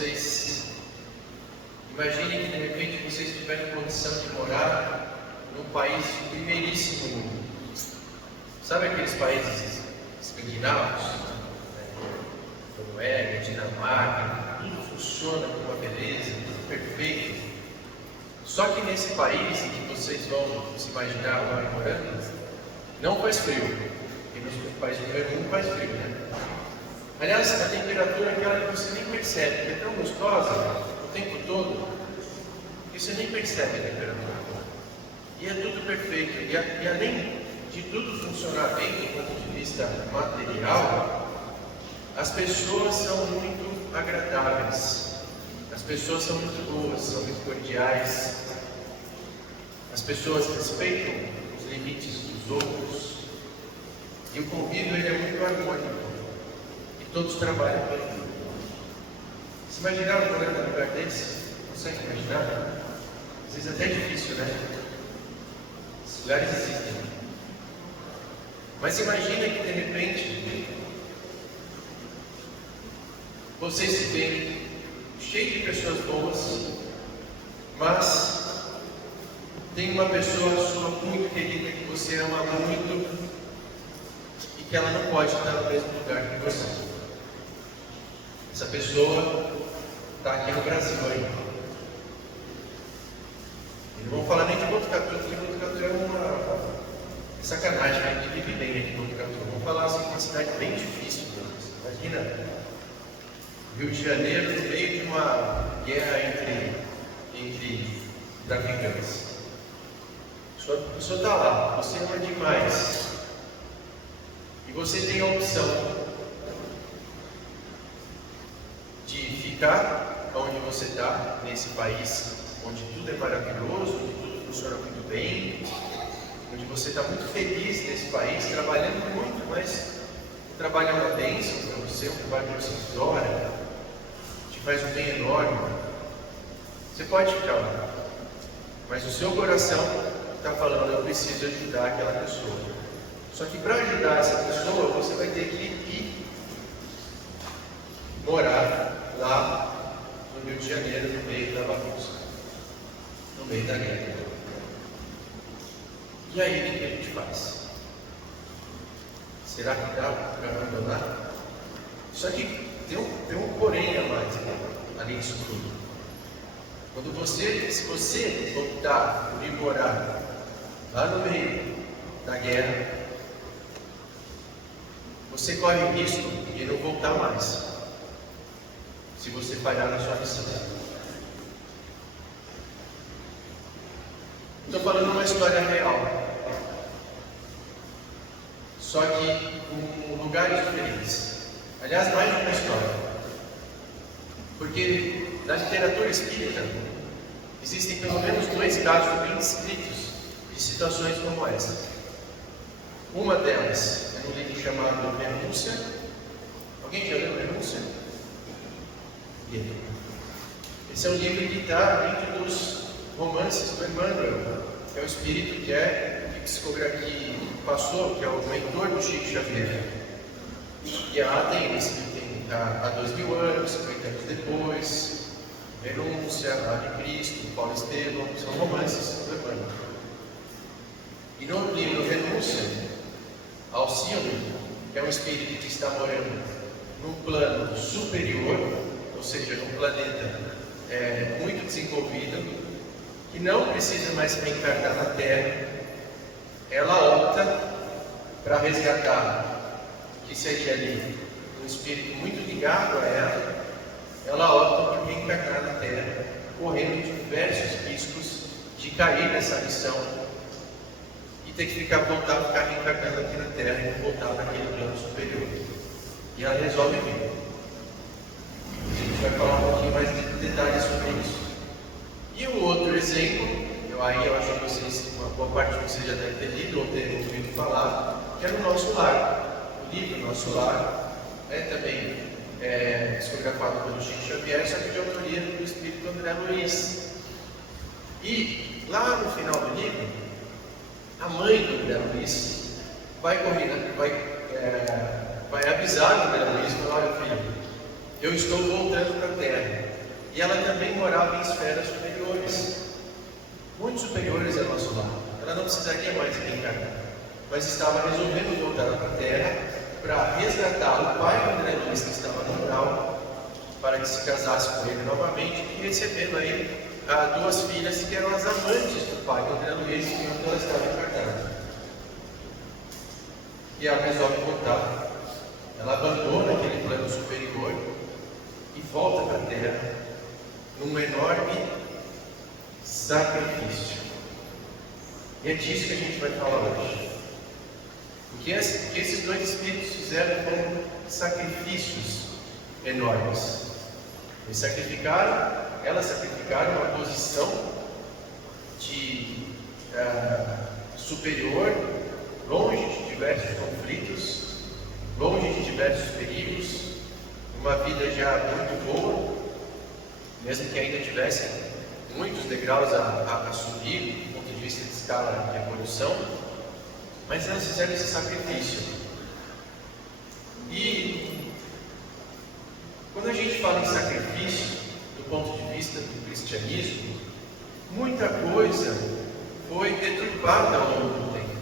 vocês imaginem que de repente vocês tiverem condição de morar num país de primeiríssimo mundo. Sabe aqueles países escandinavos? Noruega, Dinamarca, tudo funciona com uma beleza, tudo perfeito. Só que nesse país em que vocês vão se imaginar agora morando, não faz frio. Porque nos países número 1 faz frio, né? Aliás, a temperatura é aquela que você nem percebe, que é tão gostosa o tempo todo, que você nem percebe a temperatura. E é tudo perfeito. E além de tudo funcionar bem do ponto de vista material, as pessoas são muito agradáveis. As pessoas são muito boas, são muito cordiais. As pessoas respeitam os limites dos outros. E o convívio ele é muito harmônico. Todos trabalham bem. Se imaginaram morando num lugar desse? Consegue imaginar? Às vezes até é difícil, né? Esses lugares existem. Mas imagina que de repente você se vê cheio de pessoas boas, mas tem uma pessoa sua muito querida que você ama muito e que ela não pode estar no mesmo lugar que você. Essa pessoa está aqui no Brasil ainda. E não vou falar nem de Botucatu, porque Botucatu é sacanagem, a gente vive bem aqui em Botucatu. Vamos falar assim, uma cidade bem difícil. Imagina, Rio de Janeiro no meio de uma guerra entre traficantes. A pessoa está lá, você ama demais. E você tem a opção de ficar onde você está, nesse país, onde tudo é maravilhoso, onde tudo funciona muito bem, onde você está muito feliz nesse país, trabalhando muito, mas o trabalho é uma bênção para você, um trabalho que você adora, te faz um bem enorme. Você pode ficar lá, mas o seu coração está falando, eu preciso ajudar aquela pessoa. Só que para ajudar essa pessoa, você vai ter que ir morar lá no Rio de Janeiro, no meio da bagunça, no meio da guerra. E aí, o que a gente faz? Será que dá para abandonar? Só que tem um porém a mais, né? Além disso tudo. Se você optar por ir morar lá no meio da guerra, você corre o risco de não voltar mais, se você falhar na sua missão. Estou falando uma história real, só que com lugares diferentes. Aliás, mais de uma história, porque na literatura espírita existem pelo menos 2 casos bem descritos de situações como essa. Uma delas é um livro chamado Renúncia. Alguém já leu Renúncia? Esse é um livro que está dentro dos romances do Emmanuel, que é o espírito que psicografia passou, que é o mentor do Chico Xavier. E lá tem esse que tem há 2000 anos, 50 anos depois, Renúncia, Ave Cristo, Paulo Estevam, são romances do Emmanuel. E no livro Renúncia, Alcione, que é um espírito que está morando num plano superior, ou seja, num planeta muito desenvolvido, que não precisa mais reencarnar na Terra, ela opta para resgatar, que seria ali um espírito muito ligado a ela opta por reencarnar na Terra, correndo diversos riscos de cair nessa missão e ter que ficar reencarnando aqui na Terra e voltar para aquele plano superior. E ela resolve vir. A gente vai falar um pouquinho mais de detalhes sobre isso. E o outro exemplo, eu acho que vocês, uma boa parte de vocês já devem ter lido ou ter ouvido falar, que é no Nosso Lar. O livro Nosso Lar é também psicografado pelo Chico Xavier, só que de autoria do espírito André Luiz. E lá no final do livro, a mãe do André Luiz vai avisar o André Luiz e falar: olha, filho, eu estou voltando para a Terra. E ela também morava em esferas superiores, muito superiores ao nosso lar. Ela não precisaria mais reencarnar, mas estava resolvendo voltar para a Terra para resgatar o pai do André Luiz, que estava no umbral, para que se casasse com ele novamente, e recebendo aí duas filhas que eram as amantes do pai do André Luiz, enquanto ela estava encarnada. E ela resolve voltar. Ela abandona aquele plano superior e volta para a Terra num enorme sacrifício. E é disso que a gente vai falar hoje. O que esses dois espíritos fizeram foram sacrifícios enormes. Elas sacrificaram uma posição de superior, longe de diversos conflitos, longe de diversos perigos, uma vida já muito boa, mesmo que ainda tivessem muitos degraus a subir do ponto de vista de escala de evolução, mas elas fizeram esse sacrifício. E quando a gente fala em sacrifício, do ponto de vista do cristianismo, muita coisa foi deturpada ao longo do tempo,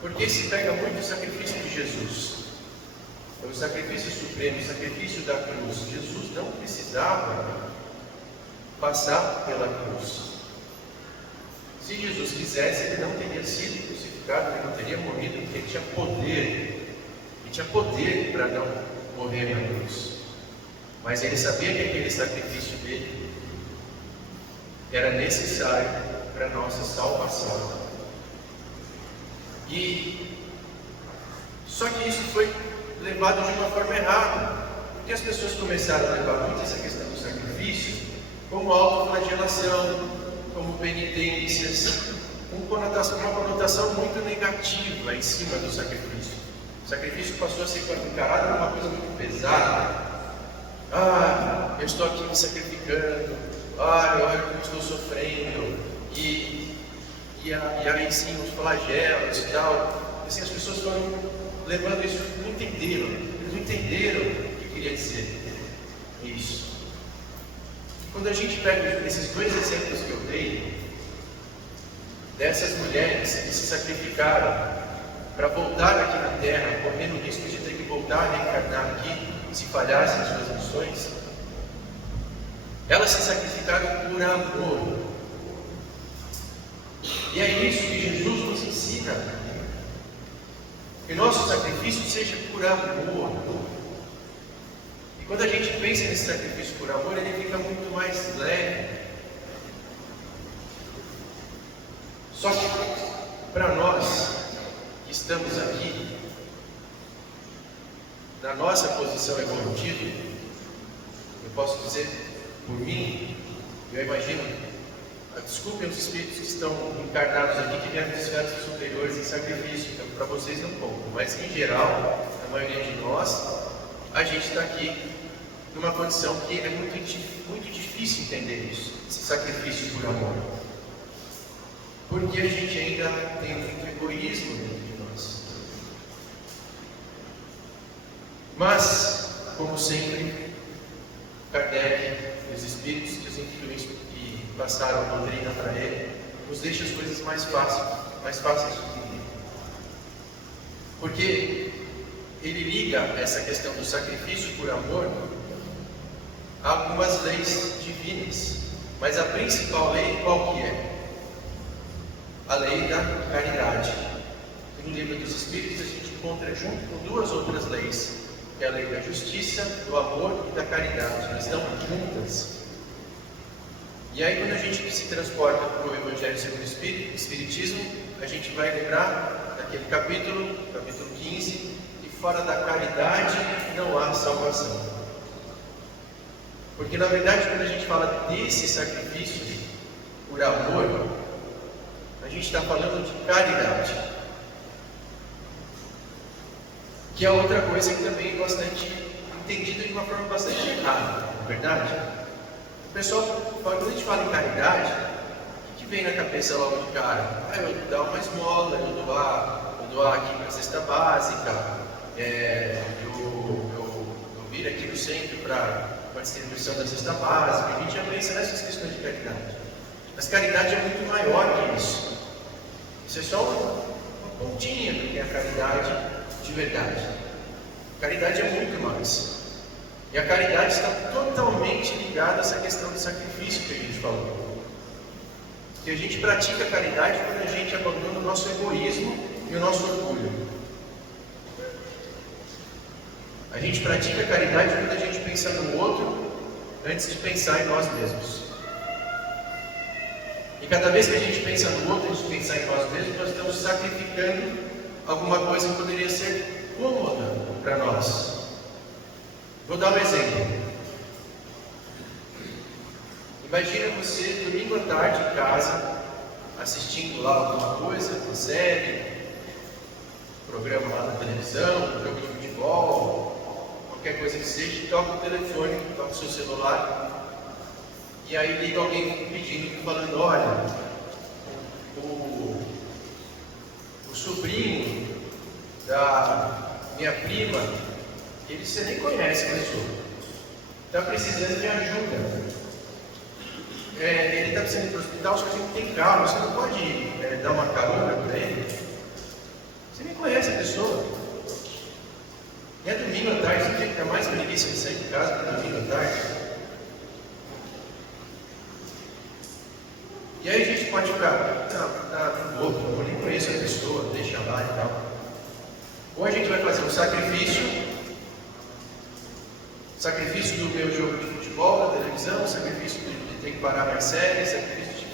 porque se pega muito o sacrifício de Jesus. Foi o sacrifício supremo, o sacrifício da cruz. Jesus não precisava passar pela cruz. Se Jesus quisesse, ele não teria sido crucificado, ele não teria morrido, porque ele tinha poder. Ele tinha poder para não morrer na cruz. Mas ele sabia que aquele sacrifício dele era necessário para a nossa salvação. Só que isso foi levado de uma forma errada, porque as pessoas começaram a levar muito essa questão do sacrifício como autoflagelação, como penitências, uma conotação muito negativa em cima do sacrifício. O sacrifício passou a ser encarado como uma coisa muito pesada. Eu estou aqui me sacrificando, olha como estou sofrendo, e aí sim os flagelos e tal. Assim, as pessoas foram levando isso, eles não entenderam o que queria dizer isso. Quando a gente pega esses dois exemplos que eu dei, dessas mulheres que se sacrificaram para voltar aqui na Terra, correndo o risco de ter que voltar a reencarnar aqui, se falhassem suas missões, elas se sacrificaram por amor. E é isso que Jesus nos ensina. Que nosso sacrifício seja por amor. E quando a gente pensa nesse sacrifício por amor, ele fica muito mais leve. Só que para nós que estamos aqui, na nossa posição evolutiva, eu posso dizer por mim, eu imagino, desculpem os espíritos que estão encarnados aqui, que vieram de esferas superiores em sacrifício, então para vocês não pouco, mas em geral, a maioria de nós, a gente está aqui numa condição que é muito difícil entender isso, esse sacrifício por amor, porque a gente ainda tem muito egoísmo dentro de nós. Mas, como sempre, Kardec, os espíritos que os influíram e passaram a doutrina para ele, nos deixa as coisas mais fáceis de entender. Porque ele liga essa questão do sacrifício por amor a algumas leis divinas. Mas a principal lei qual que é? A lei da caridade. No livro dos Espíritos a gente encontra junto com duas outras leis, que é a lei da justiça, do amor e da caridade. Elas estão juntas. E aí quando a gente se transporta para o Evangelho segundo o Espiritismo, a gente vai lembrar daquele capítulo 15, que fora da caridade não há salvação. Porque na verdade quando a gente fala desse sacrifício por amor, a gente está falando de caridade, que é outra coisa que também é bastante entendida de uma forma bastante errada, não é verdade? O pessoal, quando a gente fala em caridade, o que vem na cabeça logo de cara? Eu dar uma esmola, eu doar aqui para a cesta básica, eu vir aqui no centro para com a distribuição da cesta básica, a gente já pensa nessas questões de caridade. Mas caridade é muito maior que isso. Isso é só uma pontinha do que é a caridade de verdade. Caridade é muito mais. E a caridade está totalmente ligada a essa questão do sacrifício que a gente falou. Que a gente pratica a caridade quando a gente abandona o nosso egoísmo e o nosso orgulho. A gente pratica a caridade quando a gente pensa no outro antes de pensar em nós mesmos. E cada vez que a gente pensa no outro antes de pensar em nós mesmos, nós estamos sacrificando alguma coisa que poderia ser cômoda para nós. Vou dar um exemplo. Imagina você domingo à tarde em casa, assistindo lá alguma coisa, uma série, programa lá na televisão, jogo de futebol, qualquer coisa que seja, toca o telefone, toca o seu celular, e aí liga alguém pedindo, falando, olha, o sobrinho da minha prima, ele você nem conhece a pessoa, está precisando de ajuda. Ele está precisando ir para o hospital, só que não tem carro, você não pode dar uma carona para ele. Você nem conhece a pessoa. E é domingo à tarde, você tem que ter mais preguiça de sair de casa que é domingo à tarde. E aí a gente pode ficar, eu nem conheço a pessoa, deixa lá e tal. Ou a gente vai fazer um sacrifício do meu jogo de futebol, da televisão, sacrifício de ter que parar minha série, sacrifício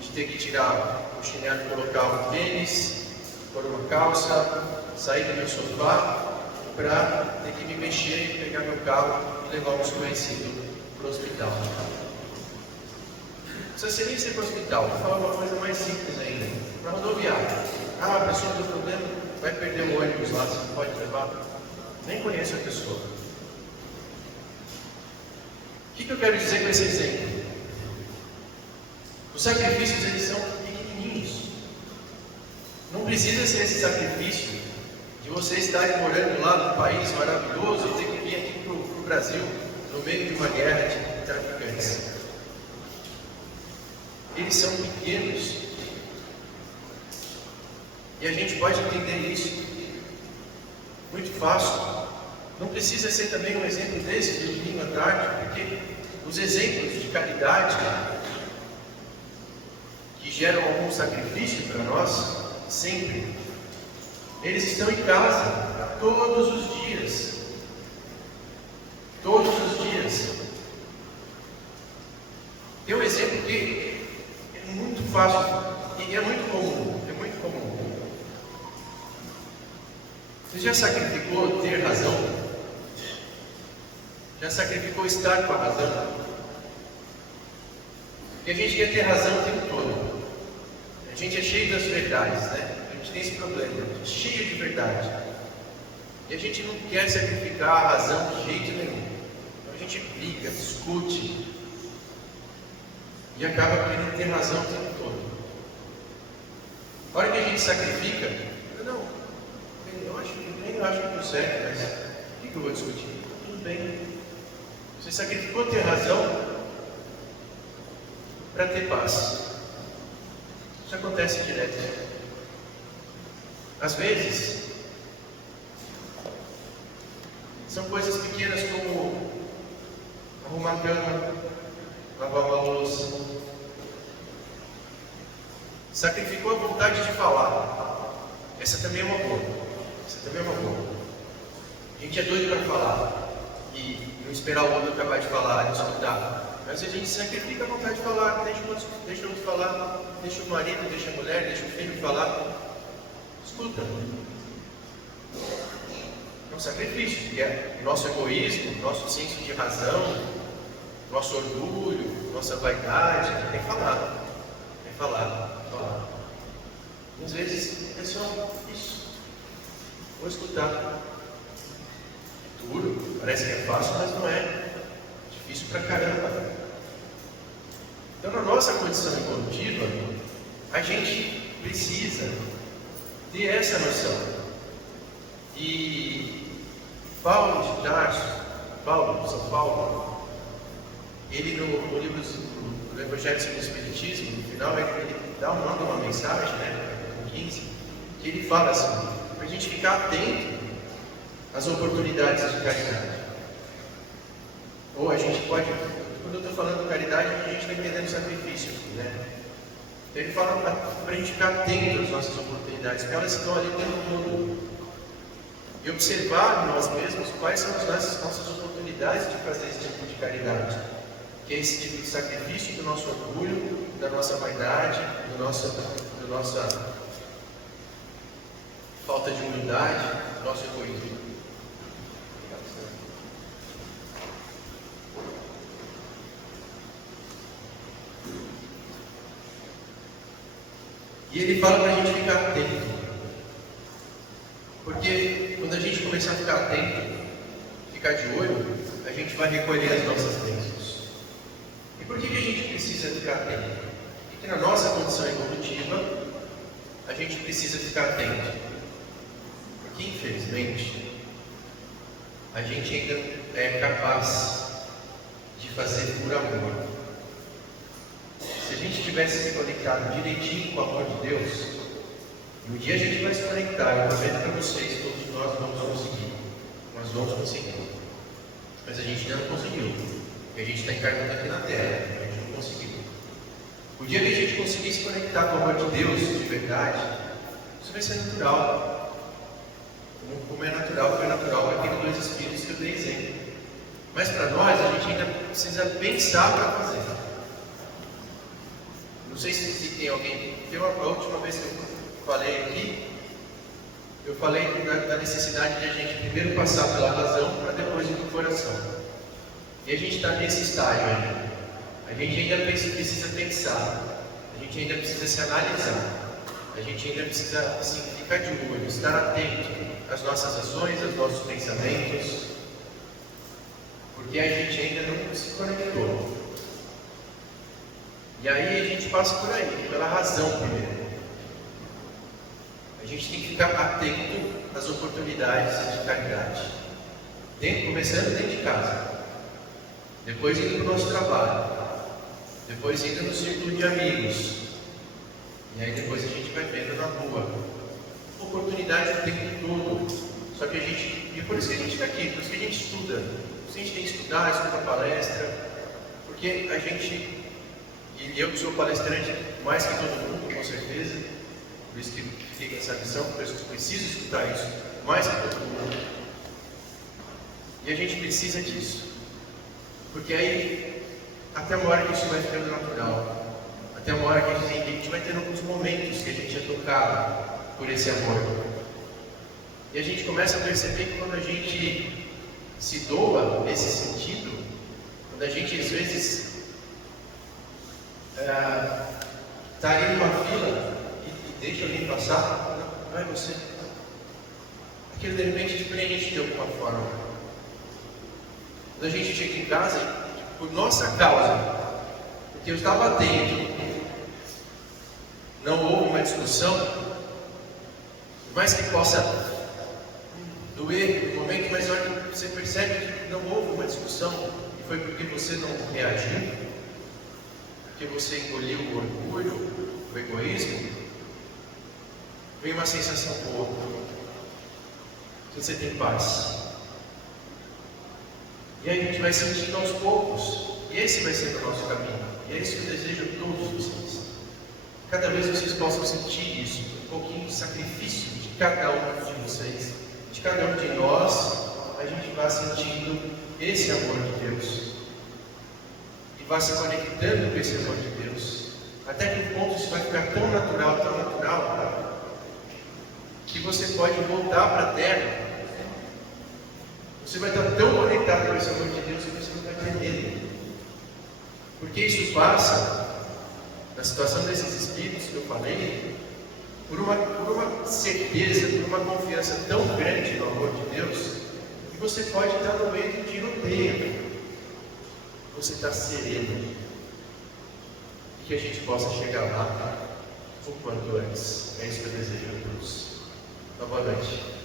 de ter que tirar o chinelo e colocar um tênis, pôr uma calça, sair do meu sofá para ter que me mexer e pegar meu carro e levar um desconhecido para o hospital. Não precisa nem ser para o hospital, vou falar uma coisa mais simples ainda, para rodoviária. A pessoa tem problema, vai perder o ônibus lá, você não pode levar, nem conhece a pessoa. O que eu quero dizer com esse exemplo? Os sacrifícios, eles são pequenininhos. Não precisa ser esse sacrifício de você estar morando lá num país maravilhoso e ter que vir aqui para o Brasil, no meio de uma guerra de traficantes. Eles são pequenos. E a gente pode entender isso muito fácil. Não precisa ser também um exemplo desse do domingo à tarde, porque os exemplos de caridade que geram algum sacrifício para nós, sempre, eles estão em casa todos os dias. Todos os dias. Tem um exemplo que é muito fácil e é muito comum. Você já sacrificou ter razão? Já sacrificou estar com a razão? Porque a gente quer ter razão o tempo todo. A gente é cheio das verdades, né? A gente tem esse problema, cheio de verdade. E a gente não quer sacrificar a razão de jeito nenhum. Então a gente briga, discute e acaba querendo ter razão o tempo todo. A hora que a gente sacrifica, eu acho que tudo certo, mas o que eu vou discutir? Tudo bem. Você sacrificou ter razão para ter paz. Isso acontece direto. Às vezes, são coisas pequenas como arrumar a cama, lavar uma louça. Sacrificou a vontade de falar. Essa também é uma boa. A gente é doido para falar e não esperar o outro acabar de falar, de escutar. Mas a gente sacrifica a vontade de falar, deixa o outro falar, deixa o marido, deixa a mulher, deixa o filho falar. Escuta. É um sacrifício, que é nosso egoísmo, nosso senso de razão, nosso orgulho, nossa vaidade. Tem que falar. Às vezes é só isso. Vou escutar. É duro, parece que é fácil, mas não é. Difícil pra caramba. Então, na nossa condição evolutiva, a gente precisa ter essa noção. E Paulo de Tarso, São Paulo, ele no livro do Evangelho segundo o Espiritismo, no final, ele manda uma mensagem, né, no 15, que ele fala assim, para a gente ficar atento às oportunidades de caridade. Ou a gente pode, quando eu estou falando de caridade, a gente está entendendo sacrifício aqui, né? Então ele fala para a gente ficar atento às nossas oportunidades, porque elas estão ali o tempo todo. E observar em nós mesmos quais são as nossas oportunidades de fazer esse tipo de caridade. Que é esse tipo de sacrifício do nosso orgulho, da nossa vaidade, da nossa falta de humildade, do nosso egoísmo. E ele fala para a gente ficar atento. Porque quando a gente começar a ficar atento, ficar de olho, a gente vai recolher as nossas bênçãos. E por que a gente precisa ficar atento? Porque na nossa condição evolutiva, a gente precisa ficar atento. Porque infelizmente, a gente ainda é capaz de fazer por amor. Se a gente tivesse se conectado direitinho com o amor de Deus, e um dia a gente vai se conectar, eu prometo para vocês, todos nós vamos conseguir. Nós vamos conseguir. Mas a gente ainda não conseguiu. E a gente está encarnando aqui na Terra, a gente não conseguiu. O dia que a gente conseguir se conectar com o amor de Deus de verdade, isso vai ser natural. Como é natural para aqueles dois espíritos que eu dei exemplo. Mas para nós, a gente ainda precisa pensar para fazer. Não sei se tem alguém. A última vez que eu falei aqui, eu falei da necessidade de a gente primeiro passar pela razão para depois ir para o coração. E a gente está nesse estágio ainda. A gente ainda precisa pensar, a gente ainda precisa se analisar, a gente ainda precisa assim, ficar de olho, estar atento às nossas ações, aos nossos pensamentos, porque a gente ainda não se conectou. E aí a gente passa por aí, pela razão primeiro. A gente tem que ficar atento às oportunidades de caridade. Começando dentro de casa, depois indo para o nosso trabalho, depois indo no círculo de amigos, e aí depois a gente vai vendo na rua. Oportunidades o tempo todo. Só que a gente, e por isso que a gente está aqui, por isso que a gente estuda. Por isso que a gente tem que estudar, escutar palestra, porque a gente, e eu que sou palestrante mais que todo mundo, com certeza, por isso que fiquei com essa missão, por isso que preciso escutar isso mais que todo mundo. E a gente precisa disso. Porque aí, até uma hora que isso vai ficando natural, até uma hora que a gente vai tendo alguns momentos que a gente é tocado por esse amor. E a gente começa a perceber que quando a gente se doa nesse sentido, quando a gente às vezes está ali numa fila e deixa alguém passar, não é você. Aquilo de repente te preenche de alguma forma. Quando a gente chega em casa, por nossa causa, porque eu estava atento, não houve uma discussão, por mais que possa doer no momento, mas olha, você percebe que não houve uma discussão, e foi porque você não reagiu, porque você engoliu o orgulho, o egoísmo, vem uma sensação boa, você tem paz. E aí a gente vai sentindo aos poucos, e esse vai ser o nosso caminho, e é isso que eu desejo a todos vocês. Cada vez vocês possam sentir isso, um pouquinho de sacrifício de cada um de vocês, de cada um de nós, a gente vai sentindo esse amor de Deus, e vai se conectando com esse amor de Deus, até que o ponto isso vai ficar tão natural, que você pode voltar para a terra. Você vai estar tão conectado com esse amor de Deus que você não vai ter medo. Porque isso passa, na situação desses espíritos que eu falei, por uma certeza, por uma confiança tão grande no amor de Deus, que você pode estar no meio do tiroteio. Você está sereno. E que a gente possa chegar lá o quanto antes. É isso que eu desejo a todos. Boa noite.